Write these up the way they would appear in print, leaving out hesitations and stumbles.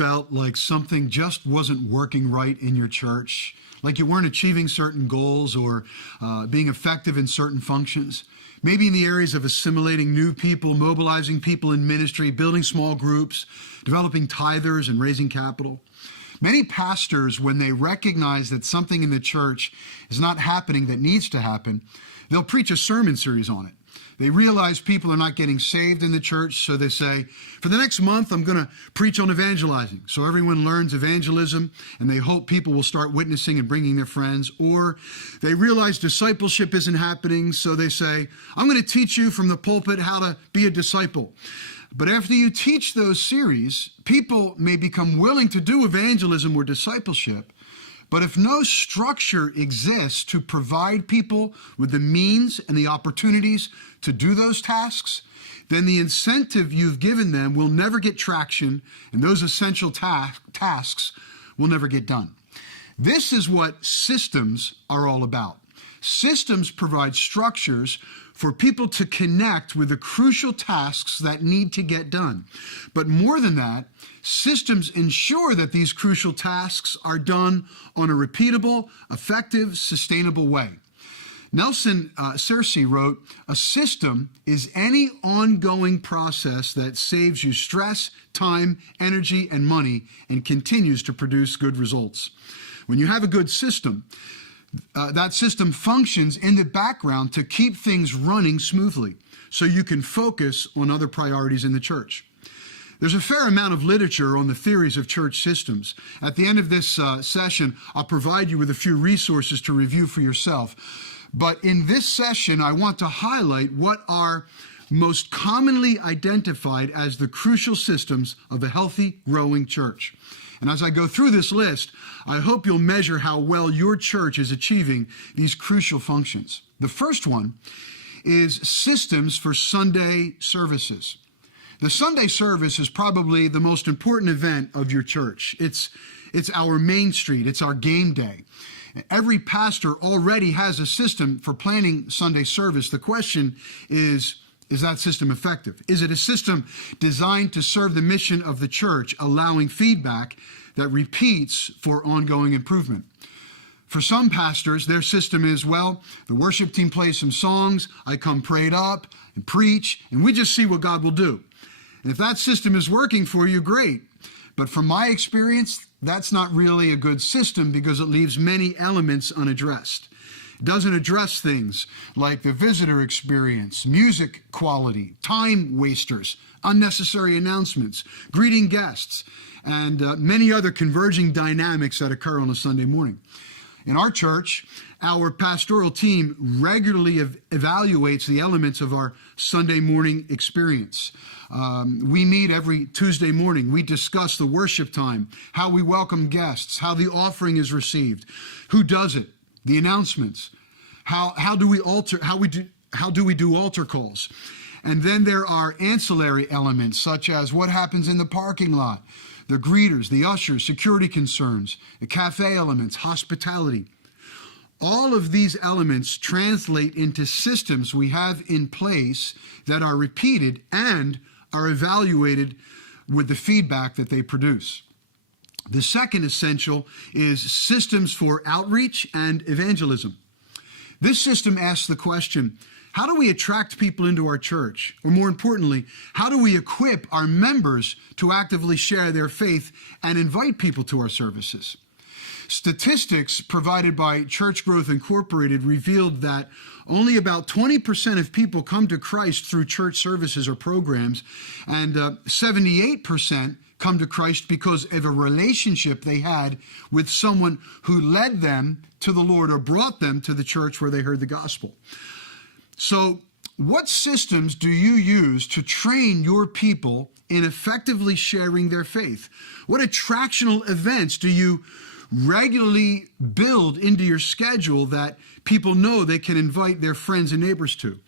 felt like something just wasn't working right in your church? Like you weren't achieving certain goals or being effective in certain functions? Maybe in the areas of assimilating new people, mobilizing people in ministry, building small groups, developing tithers and raising capital. Many pastors, when they recognize that something in the church is not happening that needs to happen, they'll preach a sermon series on it. They realize people are not getting saved in the church, so they say, for the next month, I'm going to preach on evangelizing. So everyone learns evangelism, and they hope people will start witnessing and bringing their friends. Or they realize discipleship isn't happening, so they say, I'm going to teach you from the pulpit how to be a disciple. But after you teach those series, people may become willing to do evangelism or discipleship, but if no structure exists to provide people with the means and the opportunities to do those tasks, then the incentive you've given them will never get traction, and those essential tasks will never get done. This is what systems are all about. Systems provide structures for people to connect with the crucial tasks that need to get done. But more than that, systems ensure that these crucial tasks are done on a repeatable, effective, sustainable way. Cersei wrote, "A system is any ongoing process that saves you stress, time, energy, and money and continues to produce good results." When you have a good system, that system functions in the background to keep things running smoothly so you can focus on other priorities in the church. There's a fair amount of literature on the theories of church systems. At the end of this session, I'll provide you with a few resources to review for yourself. But in this session, I want to highlight what are most commonly identified as the crucial systems of a healthy, growing church. And as I go through this list, I hope you'll measure how well your church is achieving these crucial functions. The first one is systems for Sunday services. The Sunday service is probably the most important event of your church. It's our main street. It's our game day. Every pastor already has a system for planning Sunday service. The question is that system effective? Is it a system designed to serve the mission of the church, allowing feedback that repeats for ongoing improvement? For some pastors, their system is, well, the worship team plays some songs, I come prayed up and preach, and we just see what God will do. And if that system is working for you, great. But from my experience, that's not really a good system because it leaves many elements unaddressed. It doesn't address things like the visitor experience, music quality, time wasters, unnecessary announcements, greeting guests, and many other converging dynamics that occur on a Sunday morning. In our church, our pastoral team regularly evaluates the elements of our Sunday morning experience. We meet every Tuesday morning. We discuss the worship time, how we welcome guests, how the offering is received, who does it, the announcements, how do we do altar calls. And then there are ancillary elements such as what happens in the parking lot, the greeters, the ushers, security concerns, the cafe elements, hospitality. All of these elements translate into systems we have in place that are repeated and are evaluated with the feedback that they produce. The second essential is systems for outreach and evangelism. This system asks the question, how do we attract people into our church? Or more importantly, how do we equip our members to actively share their faith and invite people to our services? Statistics provided by Church Growth Incorporated revealed that only about 20% of people come to Christ through church services or programs, and 78% come to Christ because of a relationship they had with someone who led them to the Lord or brought them to the church where they heard the gospel. So, what systems do you use to train your people in effectively sharing their faith? What attractional events do you regularly build into your schedule that people know they can invite their friends and neighbors to?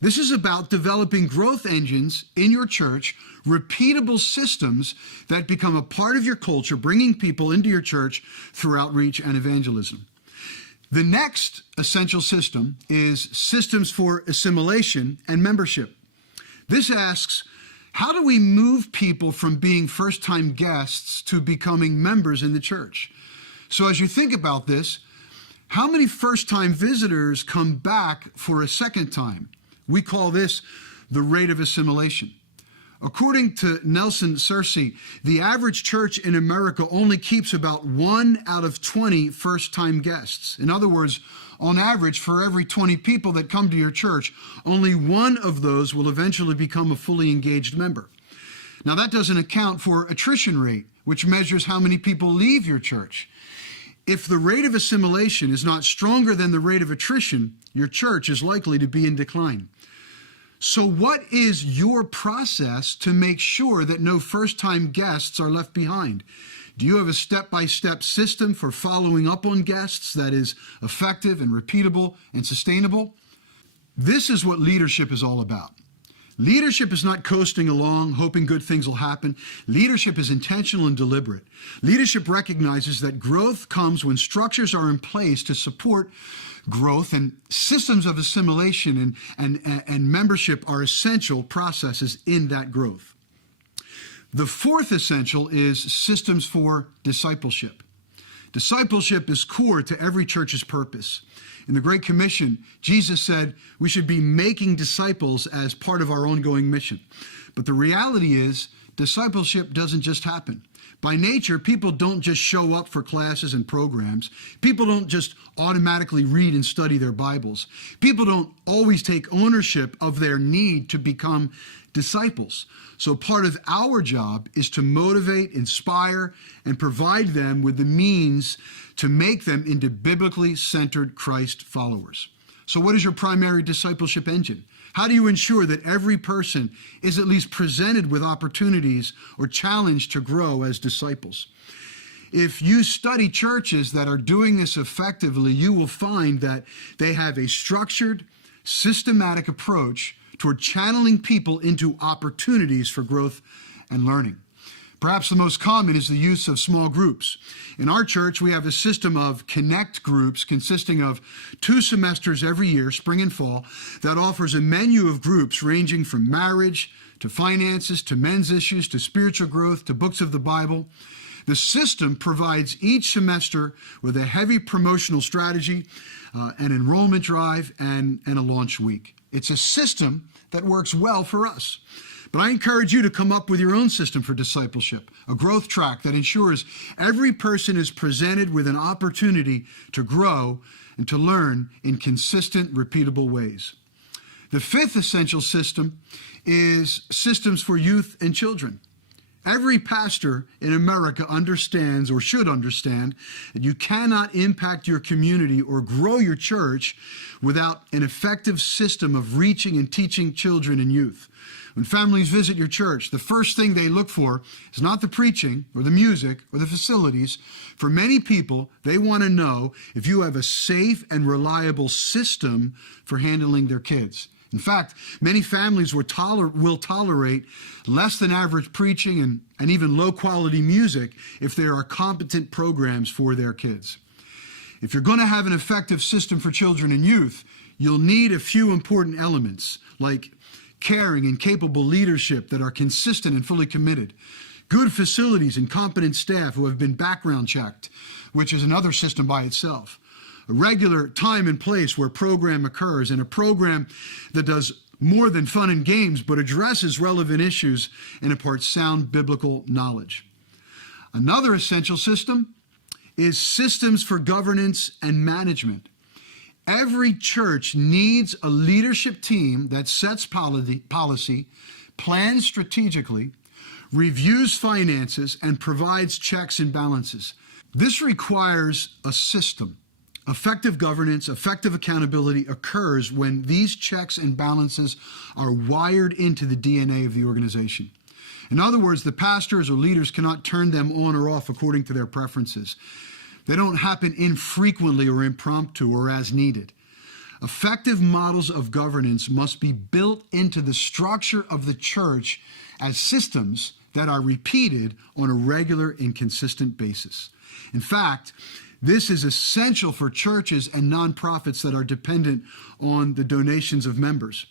This is about developing growth engines in your church, repeatable systems that become a part of your culture, bringing people into your church through outreach and evangelism. The next essential system is systems for assimilation and membership. This asks, How do we move people from being first-time guests to becoming members in the church? So as you think about this, how many first-time visitors come back for a second time? We call this the rate of assimilation. According to Nelson Cersei, the average church in America only keeps about 1 out of 20 first-time guests. In other words, on average, for every 20 people that come to your church, only one of those will eventually become a fully engaged member. Now, that doesn't account for attrition rate, which measures how many people leave your church. If the rate of assimilation is not stronger than the rate of attrition, your church is likely to be in decline. So what is your process to make sure that no first-time guests are left behind? Do you have a step-by-step system for following up on guests that is effective and repeatable and sustainable? This is what leadership is all about. Leadership is not coasting along, hoping good things will happen. Leadership is intentional and deliberate. Leadership recognizes that growth comes when structures are in place to support growth, and systems of assimilation and membership are essential processes in that growth. The fourth essential is systems for discipleship. Discipleship is core to every church's purpose. In the Great Commission, Jesus said we should be making disciples as part of our ongoing mission. But the reality is, discipleship doesn't just happen. By nature, people don't just show up for classes and programs. People don't just automatically read and study their Bibles. People don't always take ownership of their need to become disciples. So part of our job is to motivate, inspire, and provide them with the means to make them into biblically centered Christ followers. So what is your primary discipleship engine? How do you ensure that every person is at least presented with opportunities or challenged to grow as disciples? If you study churches that are doing this effectively, you will find that they have a structured, systematic approach toward channeling people into opportunities for growth and learning. Perhaps the most common is the use of small groups. In our church, we have a system of connect groups consisting of 2 semesters every year, spring and fall, that offers a menu of groups ranging from marriage to finances to men's issues to spiritual growth to books of the Bible. The system provides each semester with a heavy promotional strategy, an enrollment drive, and a launch week. It's a system that works well for us. But I encourage you to come up with your own system for discipleship, a growth track that ensures every person is presented with an opportunity to grow and to learn in consistent, repeatable ways. The fifth essential system is systems for youth and children. Every pastor in America understands, or should understand, that you cannot impact your community or grow your church without an effective system of reaching and teaching children and youth. When families visit your church, the first thing they look for is not the preaching or the music or the facilities. For many people, they want to know if you have a safe and reliable system for handling their kids. In fact, many families will tolerate less than average preaching and even low-quality music if there are competent programs for their kids. If you're going to have an effective system for children and youth, you'll need a few important elements, like caring and capable leadership that are consistent and fully committed, good facilities and competent staff who have been background checked, which is another system by itself, a regular time and place where program occurs, and a program that does more than fun and games but addresses relevant issues and imparts sound biblical knowledge. Another essential system is systems for governance and management. Every church needs a leadership team that sets policy, plans strategically, reviews finances, and provides checks and balances. This requires a system. Effective governance, effective accountability occurs when these checks and balances are wired into the DNA of the organization. In other words, the pastors or leaders cannot turn them on or off according to their preferences. They don't happen infrequently or impromptu or as needed. Effective models of governance must be built into the structure of the church as systems that are repeated on a regular and consistent basis. In fact, this is essential for churches and nonprofits that are dependent on the donations of members.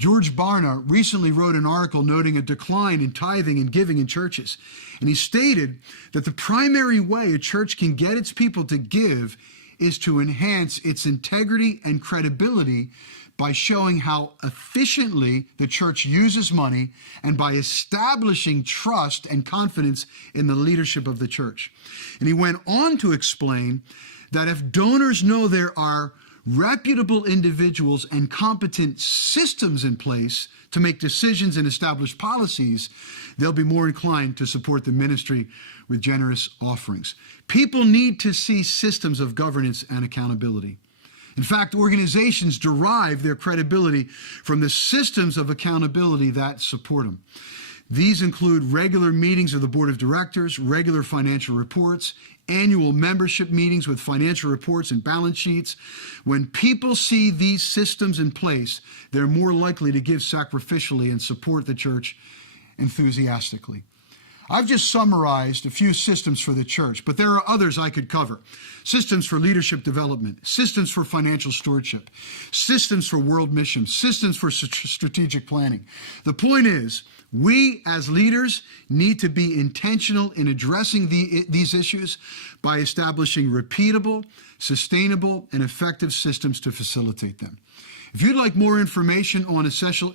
George Barna recently wrote an article noting a decline in tithing and giving in churches. And he stated that the primary way a church can get its people to give is to enhance its integrity and credibility by showing how efficiently the church uses money and by establishing trust and confidence in the leadership of the church. And he went on to explain that if donors know there are reputable individuals and competent systems in place to make decisions and establish policies, they'll be more inclined to support the ministry with generous offerings. People need to see systems of governance and accountability. In fact, organizations derive their credibility from the systems of accountability that support them. These include regular meetings of the board of directors, regular financial reports, annual membership meetings with financial reports and balance sheets. When people see these systems in place, they're more likely to give sacrificially and support the church enthusiastically. I've just summarized a few systems for the church, but there are others I could cover. Systems for leadership development, systems for financial stewardship, systems for world mission, systems for strategic planning. The point is, we as leaders need to be intentional in addressing these issues by establishing repeatable, sustainable, and effective systems to facilitate them. If you'd like more information on essential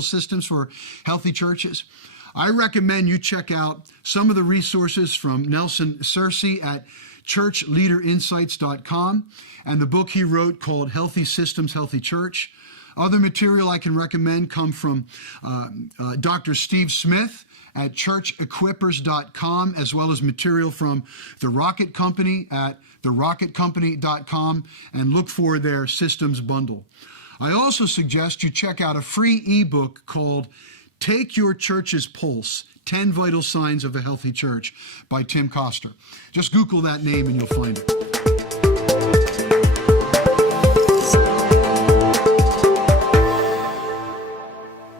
systems for healthy churches, I recommend you check out some of the resources from Nelson Cersei at churchleaderinsights.com and the book he wrote called Healthy Systems, Healthy Church. Other material I can recommend come from Dr. Steve Smith at churchequippers.com, as well as material from The Rocket Company at therocketcompany.com, and look for their systems bundle. I also suggest you check out a free ebook called Take Your Church's Pulse, 10 Vital Signs of a Healthy Church by Tim Coster. Just Google that name and you'll find it.